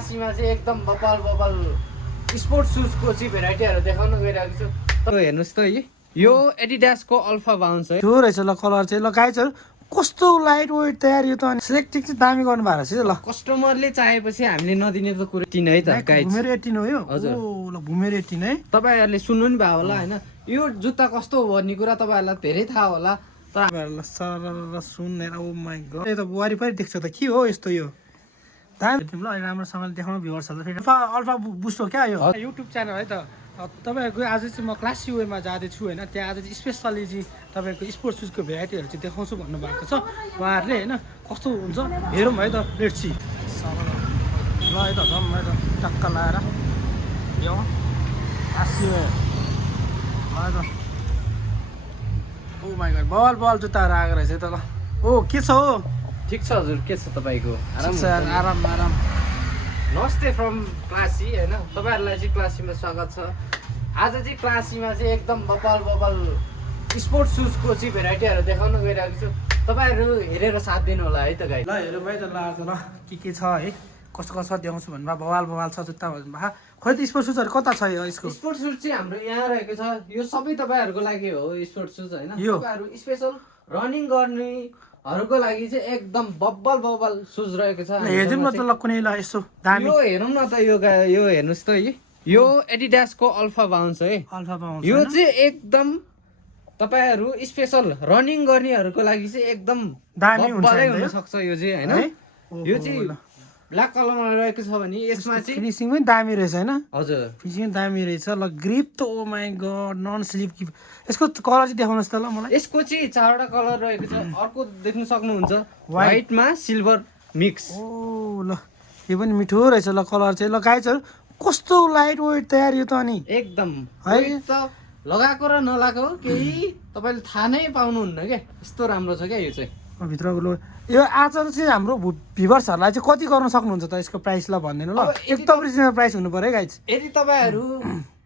सीमा चाहिँ एकदम bubble bubble sport सुजको चाहिँ भेराइटीहरू देखाउन गइरहेको छु। तपाईँ हेर्नुहोस् त यो एडिडासको अल्फा बाउन्स है। त्यो रहेछ ल कलर चाहिँ ल गाइजहरू कस्तो लाइट वेट तयार यो त अनि सिलेक्टिङ चाहिँ दामी गर्नु भएको रहेछ ल। कस्टमरले चाहेपछि हामीले नदिने त कुरो किन है त गाइज। भुमेर 18 हो यो। हजुर ल भुमेर 18 है। तपाईँहरूले सुन्नु नि भयो होला होइन, यो जुत्ता कस्तो हो भन्ने कुरा तपाईँहरूलाई धेरै थाहा होला। तपाईँहरूलाई सरर सुनेर ओ माई गड यो त वरिपरि देख्छ त के हो यस्तो यो दामी ल राम्रोसँगले देखाउनु भ्युअर्सहरूलाई। अल्फा बुस्ट हो क्या यो युट्युब च्यानल है त। तपाईँहरूको आज चाहिँ म क्लास युएमा जाँदैछु होइन, त्यहाँ आज चाहिँ स्पेसल्ली चाहिँ तपाईँको स्पोर्ट्स सुजको भेराइटीहरू चाहिँ देखाउँछु भन्नुभएको छ उहाँहरूले होइन। कस्तो हुन्छ हेरौँ है त लेट्स सी। ल है त जाउँ है त टक्क लाएर यो आसियो है त। ओ माई गड बल बल जुत्ताहरू आएको रहेछ त ल। ओ के छ हो? ठिक छ हजुर, के छ तपाईँको? आराम आराम। नमस्ते फ्रम क्लासी होइन, तपाईँहरूलाई चाहिँ क्लासीमा स्वागत छ। आज चाहिँ क्लासीमा चाहिँ एकदम बबल बबल स्पोर्ट्स सुजको चाहिँ भेराइटीहरू देखाउन गइरहेको छु। तपाईँहरू हेरेर साथ दिनु होला है त गाई। ल हेरौँ है त ल आज ल के छ है, कस्तो कस्तो देखाउँछु भन्नुभयो। बवाल बवाल छ जुत्ता भन्नुभयो। खोइ त स्पोर्ट्स सुजहरू कता छ यो यसको? स्पोर्ट्स सुज चाहिँ हाम्रो यहाँ रहेको छ। यो सबै तपाईँहरूको लागि हो स्पोर्ट्स सुज होइन। तपाईँहरू स्पेसल रनिङ गर्नेहरूको लागि चाहिँ एकदम बब्बल बब्बल सुज रहेको छ। हेरौँ न त ल कुनै ल यसो दामी यो हेरौँ न त यो हेर्नुहोस् त यो एडिडासको अल्फा बाउन्स है। अल्फा बाउन्स यो चाहिँ एकदम तपाईँहरू स्पेसल रनिङ गर्नेहरूको लागि चाहिँ एकदम दामी हुन सक्छ यो चाहिँ होइन। यो चाहिँ ब्ल्याक कलरमा रहेको छ भने यसमा चाहिँ फिनिसिङ पनि दामी रहेछ होइन। हजुर फिनिसिङ दामी रहेछ ल। ग्रिप त oh my god non slip grip. यसको कलर चाहिँ देखाउनुहोस् त ल मलाई। यसको चाहिँ चारवटा कलर रहेको छ। अर्को देख्न सक्नुहुन्छ व्हाइटमा सिल्भर मिक्स। ओ ल यो पनि मिठो रहेछ ल कलर चाहिँ ल। गाइजहरू कस्तो लाइट वेट तयार यो त अनि एकदम है त लगाएको र नलाएको केही तपाईँले थाहा नै पाउनुहुन्न क्या, यस्तो राम्रो छ क्या यो चाहिँ। भित्रको लो यो आज चाहिँ हाम्रो भ्युअर्सहरूलाई चाहिँ कति गर्न सक्नुहुन्छ त यसको प्राइस ल भनिदिनु ल। एकदम रिजनेबल प्राइस हुनु पर्यो गाइज। यदि तपाईँहरू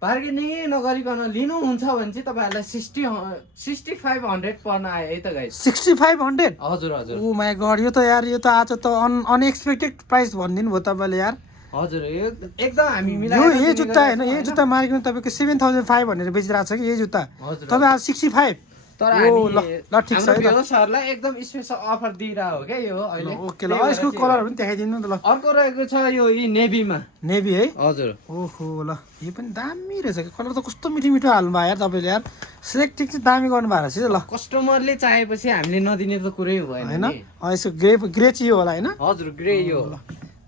बार्गेनिङ नगरिकन लिनुहुन्छ भने चाहिँ तपाईँहरूलाई 6500 पर्न आयो है त गाइज। 6500? हजुर हजुर। ओ माई गड यो त यार यो त आज त अनएक्सपेक्टेड प्राइस भनिदिनु भयो तपाईँले यार। हजुर यो एकदम हामी यो यही जुत्ता होइन, यही जुत्ता मार्केटमा तपाईँको 7500 भनेर बेचिरहेको छ कि यही जुत्ता तपाईँ आज 65। तर ल ठिक छ है त। सरलाई एकदम स्पेसल अफर दिइरहेको हो क्या यो अहिले। ओके ल यसको कलरहरू पनि देखाइदिनु त ल। अर्को रहेको छ यो नेभीमा। नेभी है? हजुर। ओहो ल यो पनि दामी रहेछ। कलर त कस्तो मिठो मिठो हाल्नुभयो यार तपाईँले यार। सिलेक्टिङ चाहिँ दामी गर्नु भएको रहेछ ल। कस्टमरले चाहेपछि हामीले नदिने त कुरै भएन होइन। यसको ग्रे चाहिँ यो होला होइन? हजुर ग्रे यो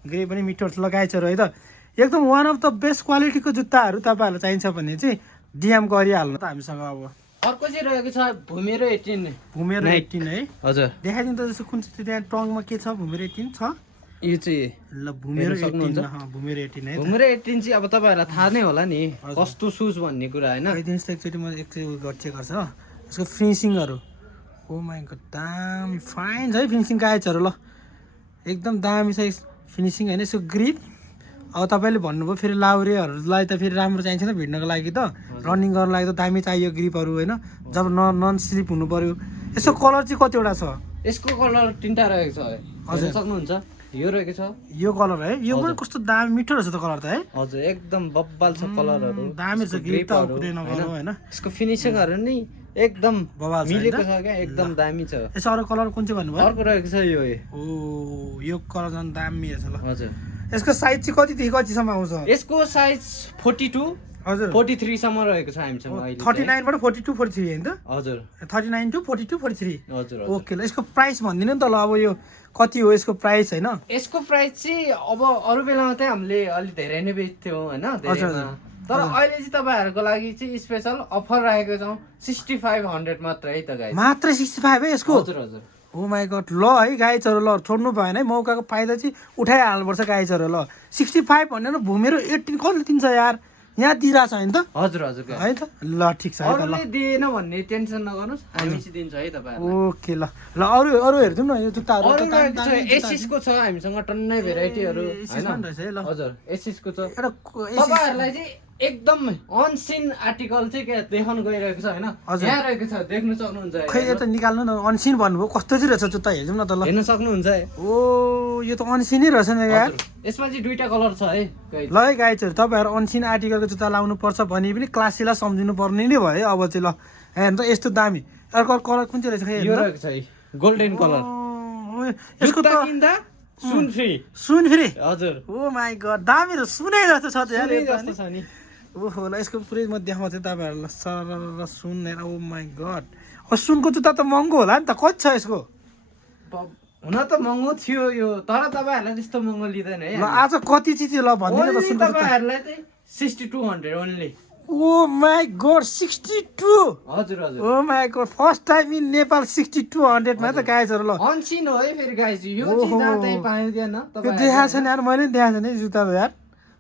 ग्रे पनि मिठो लगाएछ है त। एकदम वान अफ द बेस्ट क्वालिटीको जुत्ताहरू तपाईँहरूलाई चाहिन्छ भने चाहिँ डिएम गरिहाल्नु त हामीसँग। अब अर्को चाहिँ रहेको छ भुमेरो 18। भुमेरो 18 है? हजुर। देखाइदिनु त जस्तो कुन चाहिँ त्यहाँ टङमा के छ? भुमेरो 18 छ यो चाहिँ ल। भुमेरो 18 भुमेरो 18 है। भुमेरो 18 चाहिँ अब तपाईँहरूलाई थाहा नै होला नि कस्तो सुज भन्ने कुरा होइन। दिनुहोस् त एकचोटि म एकचोटि चेक गर्छु ल यसको फिनिसिङहरू। ओ माई गड दामी फाइन छ है फिनिसिङ गाइजहरू ल। एकदम दामी छ फिनिसिङ होइन। यसको ग्रिप अब तपाईँले भन्नुभयो फेरि लाउरेहरूलाई त फेरि राम्रो चाहिन्छ नि भिड्नको लागि त, रनिङ गर्नको लागि त दामी चाहियो ग्रिपहरू होइन। जब नन स्लिप हुनु पर्यो। यसको कलर चाहिँ कतिवटा छ? यसको कलर 3टा रहेको छ। हजुर सक्नुहुन्छ यो रहेको छ यो कलर है। यो पनि कस्तो दामी मिठो रहेछ त कलर त है। हजुर एकदम बब्बल छ कलरहरू दामी छ। ग्रिप त कुरै नगर्नु होइन। यसको फिनिसिङहरू नि एकदम बवाल छ मिलेको छ क्या, एकदम दामी छ। यसो अरू कलर कुन चाहिँ भन्नुभयो? अर्को रहेको छ यो। ओ यो कलर झन् दामी रहेछ ल। हजुर। यसको साइज चाहिँ कतिदेखि कतिसम्म आउँछ? यसको साइज 42 हजुर 43 सम्म रहेको छ हामीसँग अहिले। 39 बाट 42 43 हैन त? हजुर 39 टु 42 43। हजुर ओके ल यसको प्राइस भनिदिनु नि त ल। अब यो कति हो यसको प्राइस हैन? यसको प्राइस चाहिँ अब अरू बेलामा चाहिँ हामीले अलि धेरै नै बेच्थ्यौँ हैन धेरैमा। तर अहिले चाहिँ तपाईँहरूको लागि चाहिँ स्पेसल अफर राखेको छौँ 6500 मात्र है त गाइस। मात्र 65 है यसको? हजुर हजुर। ओ माई गड ल है गाइजहरू ल छोड्नु भएन है। मौकाको फाइदा चाहिँ उठाइहाल्नुपर्छ गाइजहरू ल। 65 भनेर भुमेरो 18 कति दिन्छ यार? यहाँ दिइरहेछ होइन त? हजुर हजुर है त ल ठिक छ है त ल। अरूले दिएन भन्ने टेन्सन नगर्नुहोस्, हामी चाहिँ दिन्छ है तपाईँहरूलाई। ओके ल ल अरू हेर्दिउँ न यो जुत्ताहरू अरू रहेको छ एसिसको छ हामीसँग टन्नै भेराइटीहरू हैन? हजुर एसिसको छ। तपाईँहरूलाई चाहिँ एकदम अनसिन आर्टिकल चाहिँ क्या देखाउनु गइरहेको छ होइन हजुर। यहाँ रहेको छ देख्नु सक्नुहुन्छ खै यता निकाल्नु न अनसिन भन्नुभयो कस्तो चाहिँ रहेछ जुत्ता हेरौँ न त ल हेर्न सक्नुहुन्छ है ओ यो त अनसिनै रहेछ नि यार हजुर। यसमा चाहिँ दुईटा कलर छ है guys। ल है गाइजहरू तपाईँहरू अनसिन आर्टिकलको जुत्ता लाउनु पर्छ भने पनि क्लासीलाई सम्झिनु पर्ने नै भयो है अब चाहिँ ल हेर्नु त यस्तो दामी अर्को कलर कुन चाहिँ रहेछ खै यो हेर्नु त। रहेको छ है गोल्डन कलर ओ, यसको जुत्ता त किन्दा सुन फ्री सुन फेरि हजुर ओ माई गड दामी र सुनै जस्तो छ त यार सुनै यो त जस्तो छ नि ओहो ल यसको पुरै म देखाउँछु तपाईँहरूलाई सर सुन हेर ओ माई गड अब सुनको जुत्ता त महँगो होला नि त कति छ यसको हुन त महँगो थियो यो तर तपाईँहरूलाई त्यस्तो महँगो लिँदैन है ल आज कति चाहिँ थियो ल भनिदिनु त Only सुनको जुत्ता तपाईँहरूलाई चाहिँ 6200 ओन्ली ओ माई गड 62 हजुर हजुर oh my god first time in Nepal 6200 मा त गाइजहरू ल अनसिन हो है फेरि गाइज यो ओहो। चाहिँ जहाँ त्यही पाइँदैन यो देखाएको छैन यार मैले पनि देखाएको छैन है जुत्ता त यार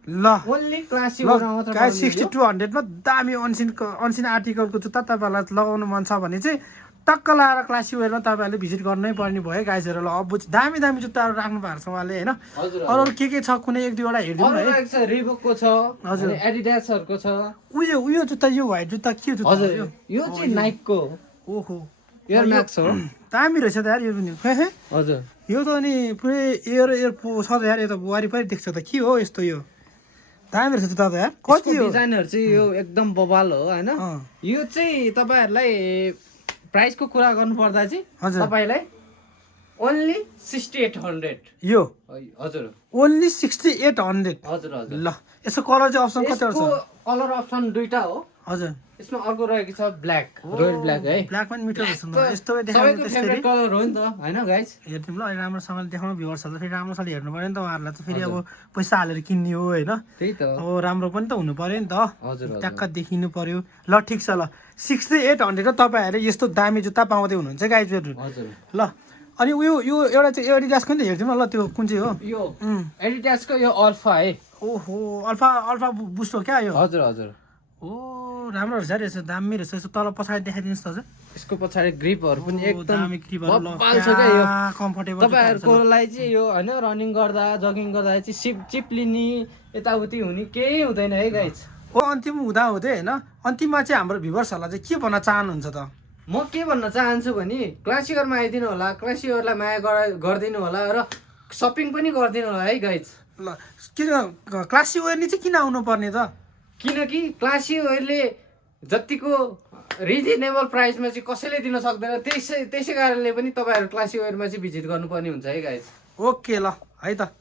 ल ओन्ली क्लासी ल गाइस 6200 मा दामी अनसिन आर्टिकलको जुत्ता तपाईँहरूलाई लगाउनु मन छ भने चाहिँ टक्क लाएर क्लासी वेयरमा तपाईँहरूले भिजिट गर्नै पर्ने भयो गाइजहरू ल अब दामी दामी जुत्ताहरू राख्नु भएको छ उहाँले होइन हजुर अरू अरू के छ कुनै एक दुईवटा हेरिदिउँ न है रहेको छ रिबोकको छ हजुर। एडिडासहरूको छ उयो जुत्ता यो व्हाइट जुत्ता के जुत्ता हजुर हो यो? यो चाहिँ नाइकको ओहो एयर म्याक्स हो दामी रहेछ त यार यो पनि हे हे हजुर यो त अनि पुरै एयर छ त यार यो त वारिपारि देख्छ त के हो यस्तो यो दामी रहेछ जुत्ता त यार कति हो डिजाइनहरू चाहिँ यो एकदम बबाल हो होइन अँ। यो चाहिँ तपाईँहरूलाई प्राइसको कुरा गर्नु पर्दा चाहिँ हजुर। तपाईँलाई ओन्ली 6800 यो हजुर ओन्ली 6800 हजुर हजुर ल यसको कलर चाहिँ अप्सन कतिवटा यसको छ कलर अप्सन दुईटा हो हजुर यसमा अर्को रहेको छ ब्ल्याक रोयल ब्ल्याक है ब्ल्याक पनि मिठो रहेछ नि त। यस्तो देखाउने सबैको त्यसरी फेभरेट कलर हो नि त होइन गाइस हेर्दिउँ ल अहिले राम्रोसँगले देखाउनु भ्युवर्सहरूलाई फेरि राम्रोसँगले हेर्नु पऱ्यो नि त उहाँहरूलाई त फेरि अब पैसा हालेर किन्ने हो होइन त्यही त अब राम्रो पनि त हुनु पऱ्यो नि त हजुर ट्याक्क देखिनु पऱ्यो ल ठिक छ ल 6800 तपाईँहरूले यस्तो दामी जुत्ता पाउँदै हुनुहुन्छ गाइजहरू हजुर ल अनि उयो यो एउटा चाहिँ एडिडासको नि त हेरिदिउँ न ल त्यो कुन चाहिँ हो यो एडिडासको यो अल्फा है ओहो अल्फा बुस्ट हो क्या यो हजुर हजुर ओ राम्रो रहेछ यार यसो दामी रहेछ यसो तल पछाडि देखाइदिनुहोस् त हजुर यसको पछाडि ग्रिपहरू पनि ओ, एकदम दामी ग्रिपहरू ल बब्बाल छ क्या यो कम्फर्टेबल तपाईँहरूको लागि चाहिँ यो होइन रनिङ गर्दा जगिङ गर्दा चाहिँ चिप्लिने यताउति हुने केही हुँदैन है गाइस ओ अन्तिम हुँदा हुँदै होइन अन्तिममा चाहिँ हाम्रो भ्युवर्सहरूलाई चाहिँ के भन्न चाहनुहुन्छ त म के भन्न चाहन्छु भने क्लासिकरमा आइदिनु होला क्लासिकरलाई माया गरिदिनु होला र सपिङ पनि गरिदिनु होला है गाइस ल किन क्लासी वेयर नि चाहिँ किन आउनु पर्ने त किनकि क्लासिकहरूले जतिको रिजनेबल प्राइसमा चाहिँ कसैले दिन सक्दैन त्यसै कारणले पनि तपाईँहरू क्लासिकरमा चाहिँ भिजिट गर्नुपर्ने हुन्छ है गाइस ओके ल है त